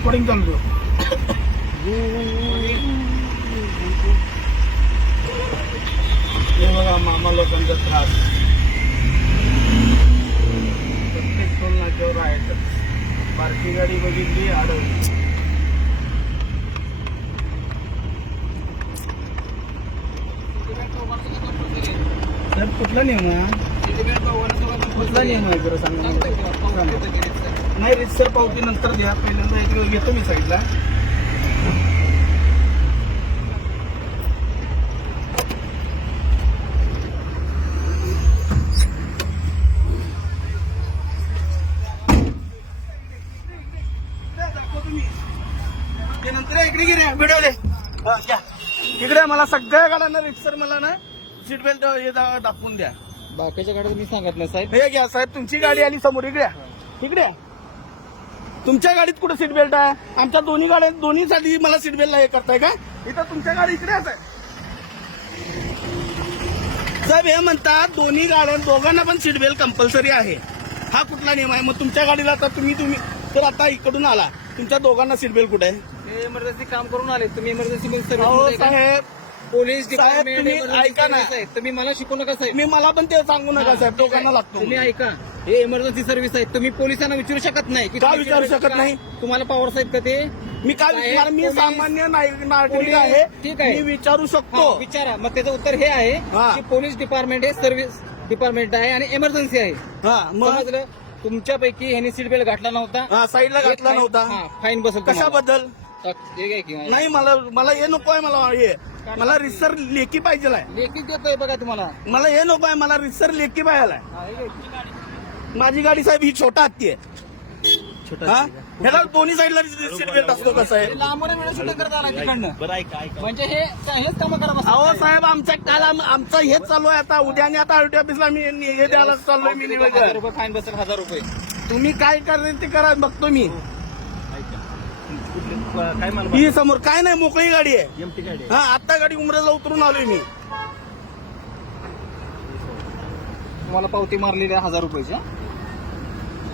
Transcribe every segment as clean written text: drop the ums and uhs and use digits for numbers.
Recording चालू आहे. हे बघा मामा लोकांचा त्रास प्रत्येक टोल नाक्यावर आहे. बारकी गाडी बघितली अडवली. सर कुठला नियम आहे? कुठला नियम आहे जरा सांगा. नाही रितसर पावती नंतर द्या. पहिल्यांदा एक घेतो मी साईडला. ते नंतर इकडे गिरे व्हिडिओ दे. घ्या इकडे. मला सगळ्या गाड्यांना रितसर मला ना सीट बेल्ट दाखवून द्या. बाकीच्या गाड्या मी सांगत नाही साहेब. हे घ्या साहेब, तुमची गाडी आली समोर. इकडे इकडे. तुमच्या गाडीत कुठे सीट बेल्ट आहे? आमच्या दोन्ही गाड्या दोन्हीसाठी मला सीट बेल्ट हे करताय का? इथं तुमच्या गाडी इकडे आहे साहेब. हे म्हणतात दोन्ही गाड्या दोघांना पण सीट बेल्ट कंपल्सरी आहे. हा कुठला नियम आहे? मग तुमच्या गाडीला आता तुम्ही तर आता इकडून आला, तुमच्या दोघांना सीट बेल्ट कुठे आहे? ते इमर्जन्सी काम करून आले तुम्ही. इमर्जन्सी साहेब पोलीस साहेब, तुम्ही ऐका ना. तुम्ही मला शिकवू नका साहेब. मी मला पण ते सांगू नका साहेब. दोघांना लागतो. तुम्ही ऐका, हे इमर्जन्सी सर्व्हिस आहे. तुम्ही पोलिसांना विचारू शकत नाही की का विचारू शकत नाही? तुम्हाला पॉवर साहेब का ते? मी काय विचार? मी सामान्य नागरिक आहे. ठीक आहे. मी विचारू शकतो. विचारा. मग त्याचं उत्तर हे आहे हा. की पोलीस डिपार्टमेंट हे सर्व्हिस डिपार्टमेंट आहे आणि इमर्जन्सी आहे. हा मग समजलं? तुमच्यापैकी ह्यांनी सीट बेल्ट घातला नव्हता. हा, साईडला घातला नव्हता. फाईन बसेल. कशाबद्दल? तुम्हाला. नाही मला हे नको आहे. मला हे मला रिसर लेखी पाहिजे आहे. लेखी देतोय बघा तुम्हाला. मला हे नको आहे. मला रिसर लेखी पाहिजे आहे. हा, हे घे. माझी गाडी साहेब ही छोटा हत्ती आहे. हा ह्याला दोन्ही साईडला सीट बेल्ट असतो. कसं आहे? लांबून वेळ शूटिंग करता आला तिकडनं. म्हणजे हेच काम करा बस. अहो साहेब, आमच्या काल आमचं हेच चालू आहे. आता उद्या आणि आता आरटी ऑफिसला मी हे द्यायला चाललोय. मी 1000 रुपये फाईन बसेल. 1000 रुपये. तुम्ही काय करायचं ते करा, बघतो मी. ही समोर काय नाही, मोकळी गाडी आहे. हा आता गाडी उमरेला उतरून आलोय मी. तुम्हाला पावती मारलेली आहे 1000 रुपयाची.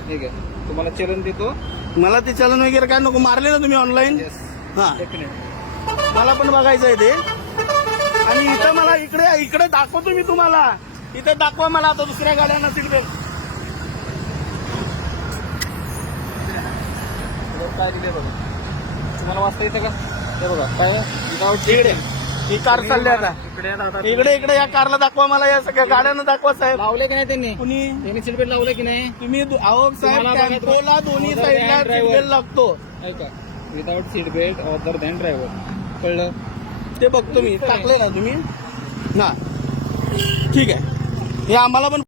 ठीक आहे. तुम्हाला चलन देतो. मला ते चलन वगैरे काय नको. मारले ना तुम्ही ऑनलाईन? हा मला पण बघायचं आहे ते. आणि इथं मला इकडे दाखवतो मी तुम्हाला. इथे दाखवा मला आता दुसऱ्या गाड्यांना सीट बेल्ट. काय दिले बघा. तुम्हाला वाचता येतं का? ते बघा काय विदाउट इकडे ही कार चालली आता. इकडे या कारला दाखवा मला. या सगळ्या गाड्यांना दाखवा साहेब. लावले की नाही त्यांनी? कुणी? त्यांनी सीट बेल्ट लावले की नाही? तुम्ही अहो साहेब, तुम्हाला टेम्पोला दोन्ही साईडला सीट बेल्ट लागतो. ऐका, without seat belt other than driver. कळलं? ते बघतो मी. टाकले ना तुम्ही? ना ठीक आहे. हे आम्हाला पण